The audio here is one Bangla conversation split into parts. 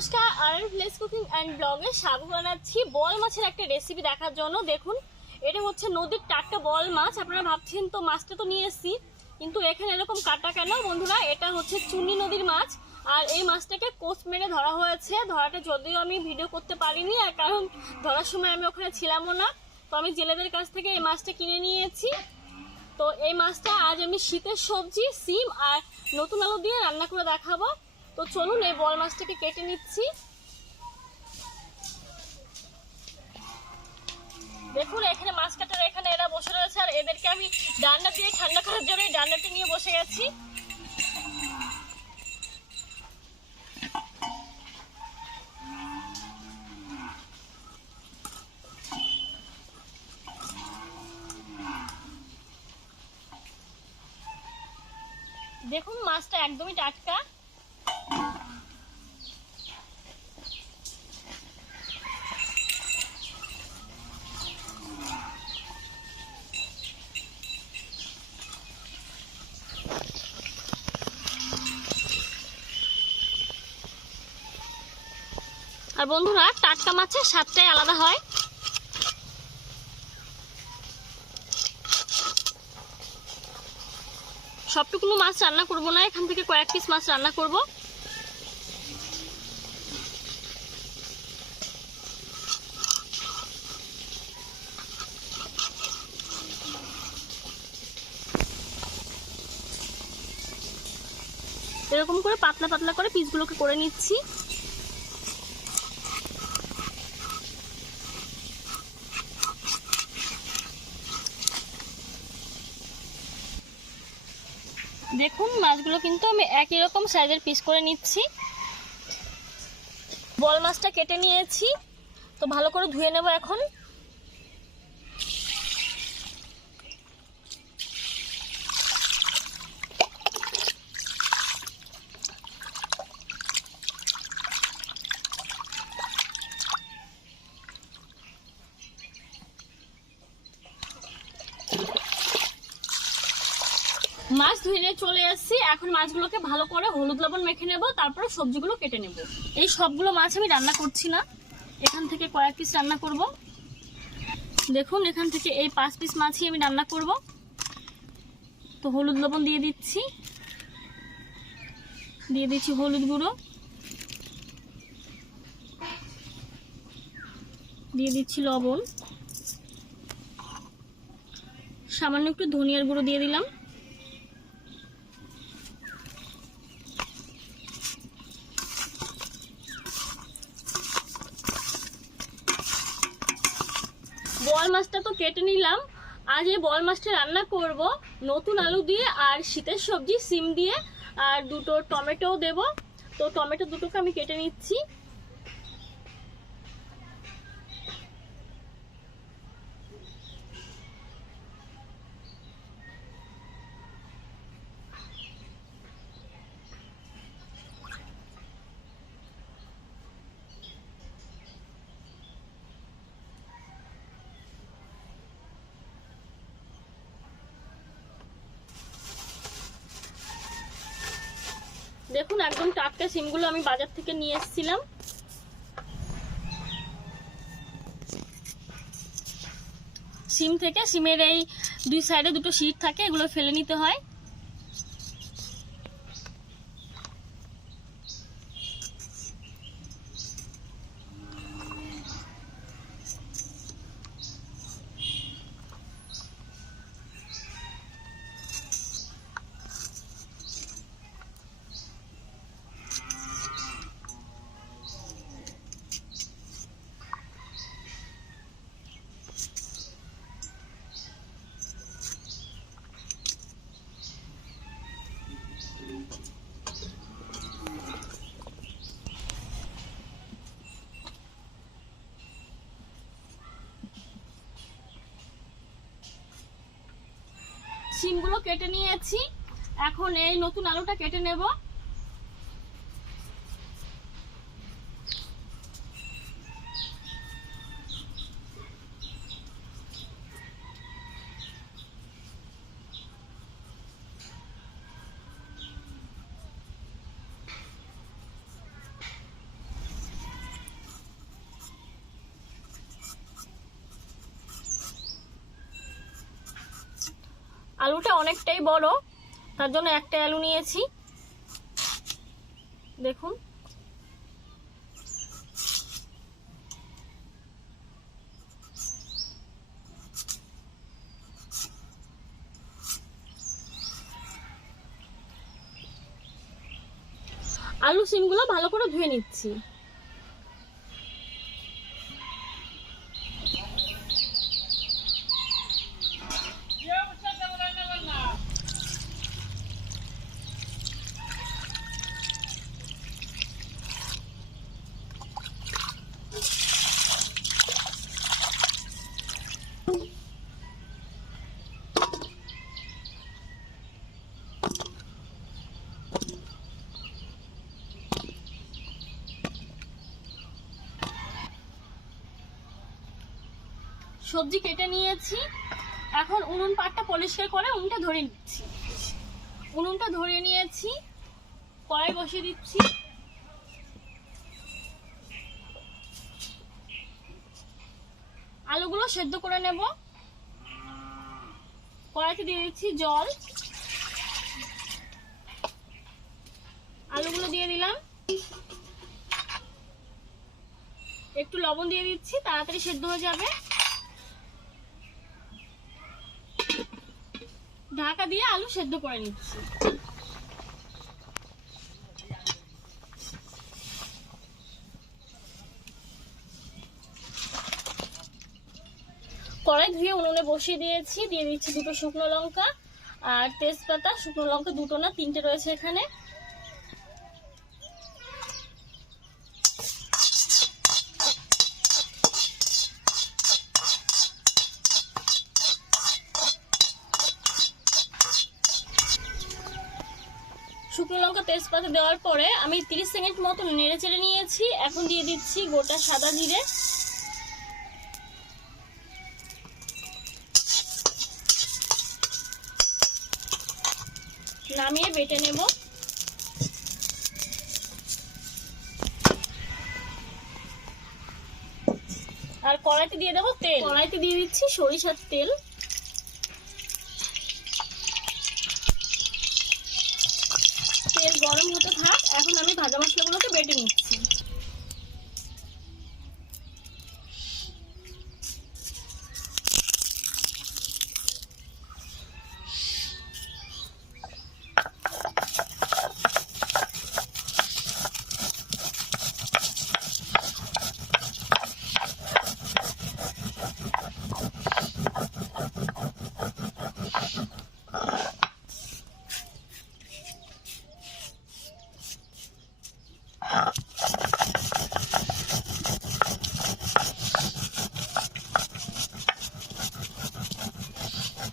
নমস্কার, আর প্লেস কুকিং অ্যান্ড ব্লগে স্বাগত জানাচ্ছি বল মাছের একটা রেসিপি দেখার জন্য। দেখুন, এটা হচ্ছে নদীর টাটকা বল মাছ। আপনারা ভাবছেন তো মাছটা তো নিয়ে এসেছি, কিন্তু এখানে এরকম কাটা কেন বন্ধুরা? এটা হচ্ছে চুন্নি নদীর মাছ, আর এই মাছটাকে কোচ মেরে ধরা হয়েছে। ধরাটা যদিও আমি ভিডিও করতে পারিনি, আর কারণ ধরার সময় আমি ওখানে ছিলামও না। তো আমি জেলেদের কাছ থেকে এই মাছটা কিনে নিয়েছি। তো এই মাছটা আজ আমি শীতের সবজি, সিম আর নতুন আলু দিয়ে রান্না করে দেখাবো। তো চলুন এই বল মাছটাকে কেটে নিচ্ছি। দেখুন, এখানে মাছ কাটার এখানে এরা বসে রয়েছে, আর এদেরকে আমি ডান্ডা দিয়ে ঠান্ডা করার জন্য ডান্ডাটি নিয়ে বসে গেছি। দেখুন, মাছটা একদমই টাটকা। আর বন্ধুরা, টাটকা মাছের স্বাদটাই আলাদা হয়। সবটুকুনো মাছ রান্না করব না, এখান থেকে কয়েক পিস মাছ রান্না করব। এরকম করে পাতলা পাতলা করে পিসগুলোকে করে নিচ্ছি। দেখুন, মাছগুলো কিন্তু আমি একই রকম সাইজের পিস করে নিচ্ছি। বল মাছটা কেটে নিয়েছি, তো ভালো করে ধুয়ে নেব এখন। মাছ ধুয়ে নিয়ে চলে এসেছি। এখন মাছগুলোকে ভালো করে হলুদ লবণ মেখে নেব, তারপরে সবজিগুলো কেটে নেব। এই সবগুলো মাছ আমি রান্না করছি না, এখান থেকে কয়েক পিস রান্না করব। দেখুন, এখান থেকে এই 5 পিস মাছই আমি রান্না করব। তো হলুদ লবণ দিয়ে দিচ্ছি, হলুদ গুঁড়ো, দিয়ে দিচ্ছি লবণ, সামান্য একটু ধনিয়ার গুঁড়ো দিয়ে দিলাম। বল মাছটা তো কেটে নিলাম। আজ এই বল মাছটা রান্না করব নতুন আলু দিয়ে আর শীতের সবজি সিম দিয়ে, আর দুটো টমেটো দেব। তো টমেটো দুটোকে আমি কেটে নিচ্ছি। দেখুন, একদম টাটকা সিমগুলো আমি বাজার থেকে নিয়ে এসেছিলাম। সিম থেকে সিমের এই দুই সাইডে দুটো শীট থাকে, এগুলো ফেলে নিতে হয়। সিমগুলো কেটে নিয়েছি, এখন এই নতুন আলুটা কেটে নেব। আলুটা অনেকটাই বড়, তার জন্য একটা আলু নিয়েছি। দেখুন আলু সিমগুলো ভালো করে ধুয়ে নিচ্ছি। সবজি কেটে নিয়েছি, এখন উনুন পাটটা পরিষ্কার করে উনুনটা ধরে নিচ্ছি। উনুনটা ধরিয়ে নিয়েছি, কড়াই বসিয়ে দিচ্ছি। আলুগুলো সেদ্ধ করে নেব। কড়াইতে দিয়ে দিচ্ছি জল, আলুগুলো দিয়ে দিলাম, একটু লবণ দিয়ে দিচ্ছি, তাড়াতাড়ি সেদ্ধ হয়ে যাবে। ঢাকা দিয়ে আলু সেদ্ধ করে নিচ্ছি। কড়াই ধুয়ে উনুনে বসিয়ে দিয়েছি, দিয়ে দিচ্ছি দুটো শুকনো লঙ্কা আর তেজপাতা। শুকনো লঙ্কা দুটো না তিনটে রয়েছে এখানে। শুকনো লঙ্কা তেজপাতা দেওয়ার পরে আমি 30 সেকেন্ড মতো নেড়ে চেড়ে নিয়েছি। এখন দিয়ে দিচ্ছি গোটা সাদা জিরে, নামিয়ে বেটে নেব। আর কড়াইতে দিয়ে দেবো তেল। কড়াইতে দিয়ে দিচ্ছি সরিষার তেল। তেল গরম হতে থাক, এখন আমি ভাজা মশলাগুলোকে বেটে নিচ্ছি।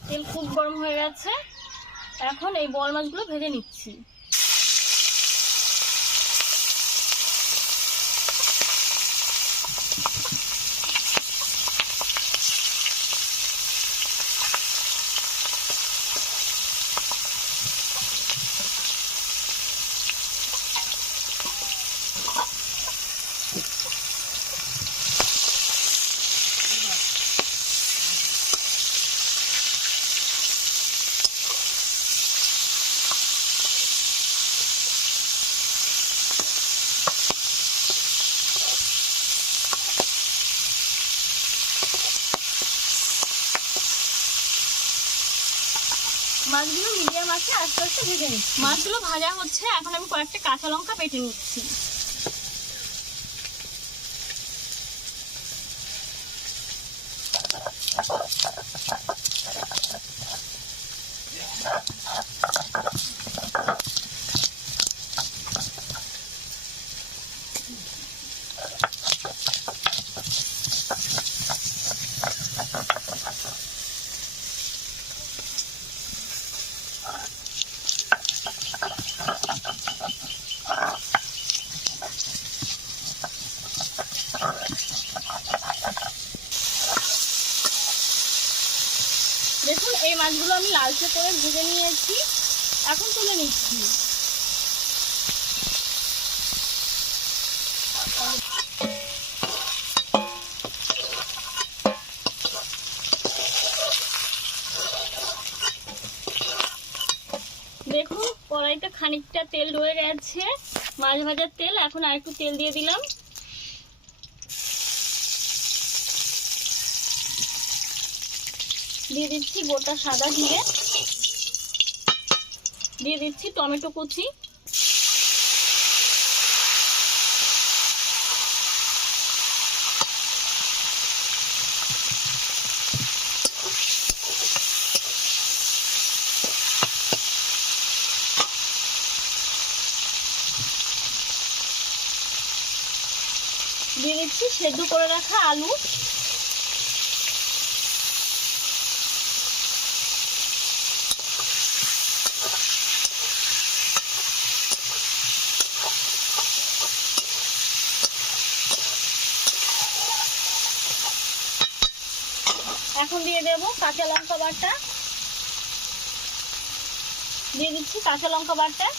তেল খুব গরম হয়ে গেছে, এখন এই বল মাছগুলো ভেজে নিচ্ছি। মাছগুলো মিডিয়াম আছে আস্তে আস্তে ভেজে নিচ্ছি। মাছগুলো ভাজা হচ্ছে, এখন আমি কয়েকটা কাঁচা লঙ্কা বেটে নিচ্ছি। দেখুন এই মাছগুলো আমি লালচে করে ভেজে নিয়েছি, এখন তুলে নিচ্ছি। খানিকটা তেল রয়ে গেছে, মাছ ভাজার তেল। এখন আর একটু তেল দিয়ে দিলাম। দিয়ে দিচ্ছি গোটা সাদা জিরে, দিয়ে দিচ্ছি টমেটো কুচি, দিয়ে দিচ্ছি সেদ্ধ করে রাখা আলু, এখন দিয়ে দেব কাঁচা লঙ্কা বাটা, দিয়ে দিচ্ছি কাঁচা লঙ্কা বাটা,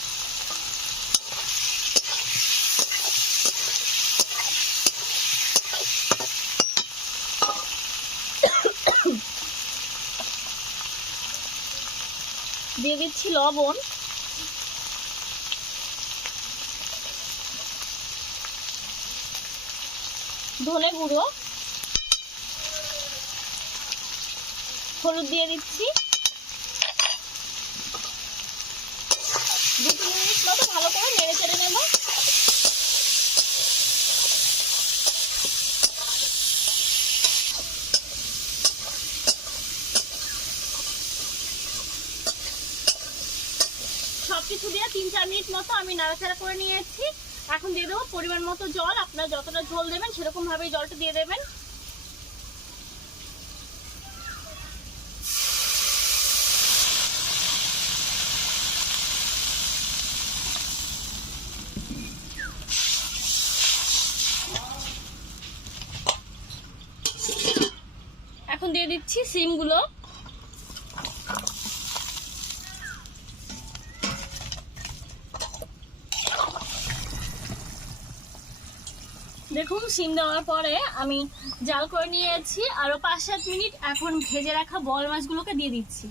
দিয়ে দিচ্ছি লবণ, ধনে গুঁড়ো, হলুদ দিয়ে দিচ্ছি। 2-3 মিনিট মতো ভালো করে নেড়ে চেড়ে নেব। সবকিছু দিয়ে 3-4 মিনিট মতো আমি নাড়াচাড়া করে নিয়েছি। এখন দিয়ে দেবো পরিমাণ মতো জল। আপনারা যতটা ঝোল দেবেন সেরকম ভাবে জলটা দিয়ে দেবেন। এখন দিয়ে দিচ্ছি সিমগুলো, দেখুন সিম দেওয়ার পরে আমি জাল করে নিয়েছি আরো 5-7 মিনিট। এখন ভেজে রাখা বল মাছগুলোকে দিয়ে দিচ্ছি।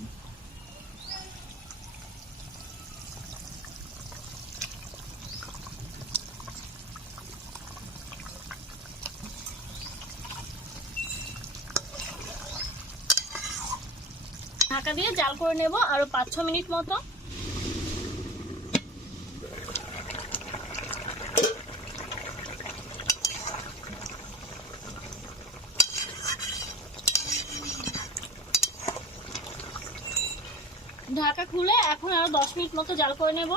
ঢাকা দিয়ে জাল করে নেব আরো 5-6 মিনিট মতো। ঢাকা খুলে এখন আরো 10 মিনিট মতো জাল করে নেব।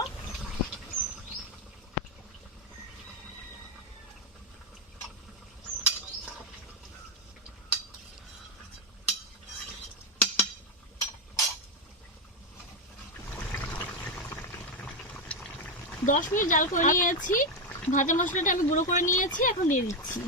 দশ মিনিট জাল করে নিয়েছি। ভাজা মশলাটা আমি গুঁড়ো করে নিয়েছি, এখন দিয়ে দিচ্ছি।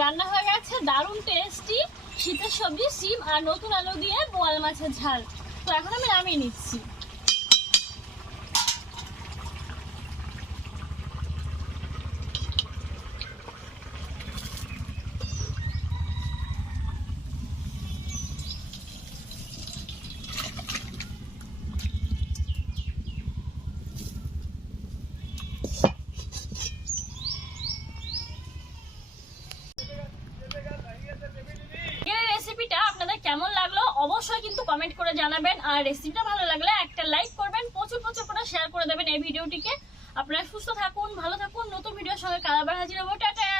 রান্না হয়ে গেছে দারুণ টেস্টি শীতের সবজি সিম আর নতুন আলু দিয়ে বোয়াল মাছের ঝাল। তো এখন আমি নামিয়ে নিচ্ছি। রেসিপিটা আপনাদের কেমন লাগলো অবশ্যই কিন্তু কমেন্ট করে জানাবেন। আর রেসিপিটা ভালো লাগলে একটা লাইক করবেন, প্রচুর করে শেয়ার করে দেবেন এই ভিডিওটিকে। আপনারা সুস্থ থাকুন, ভালো থাকুন। নতুন ভিডিওর সঙ্গে কাল আবার হাজির হবো। টাটা।